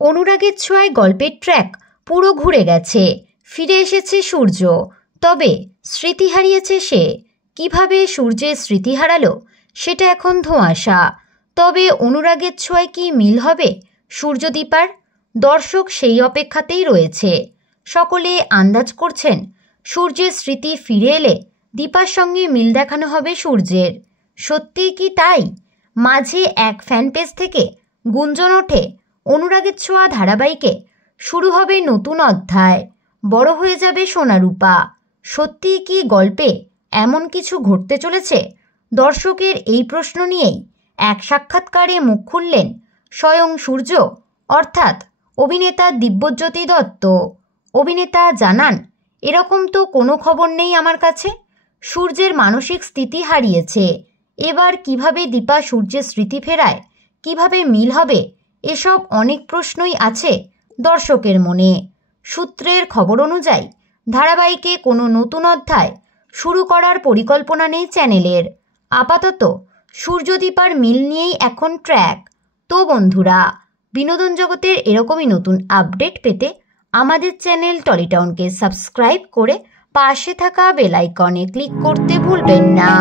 অনুরাগের ছোঁয়ায় গল্পের ট্র্যাক পুরো ঘুরে গেছে, ফিরে এসেছে সূর্য। তবে স্মৃতি হারিয়েছে সে। কিভাবে সূর্যের স্মৃতি হারালো সেটা এখন ধোঁয়াশা। তবে অনুরাগের ছোঁয়ায় কি মিল হবে সূর্যদীপার? দর্শক সেই অপেক্ষাতেই রয়েছে। সকলে আন্দাজ করছেন সূর্যের স্মৃতি ফিরে এলে দীপার সঙ্গে মিল দেখানো হবে সূর্যের। সত্যিই কি তাই? মাঝে এক ফ্যান পেজ থেকে গুঞ্জন ওঠে অনুরাগের ছোঁয়া ধারাবাহিকে শুরু হবে নতুন অধ্যায়, বড় হয়ে যাবে সোনারূপা। সত্যিই কি গল্পে এমন কিছু ঘটতে চলেছে? দর্শকের এই প্রশ্ন নিয়েই এক সাক্ষাৎকারে মুখ খুললেন স্বয়ং সূর্য, অর্থাৎ অভিনেতা দিব্যজ্যোতি দত্ত। অভিনেতা জানান, এরকম তো কোনো খবর নেই আমার কাছে। সূর্যের মানসিক স্থিতি হারিয়েছে, এবার কিভাবে দীপা সূর্যের স্মৃতি ফেরায়, কিভাবে মিল হবে, এসব অনেক প্রশ্নই আছে দর্শকের মনে। সূত্রের খবর অনুযায়ী ধারাবাহিকে কোনো নতুন অধ্যায় শুরু করার পরিকল্পনা নেই চ্যানেলের। আপাতত সূর্যদীপার মিল নিয়েই এখন ট্র্যাক। তো বন্ধুরা, বিনোদন জগতের এরকমই নতুন আপডেট পেতে আমাদের চ্যানেল টলিটাউনকে সাবস্ক্রাইব করে পাশে থাকা বেল আইকনে ক্লিক করতে ভুলবেন না।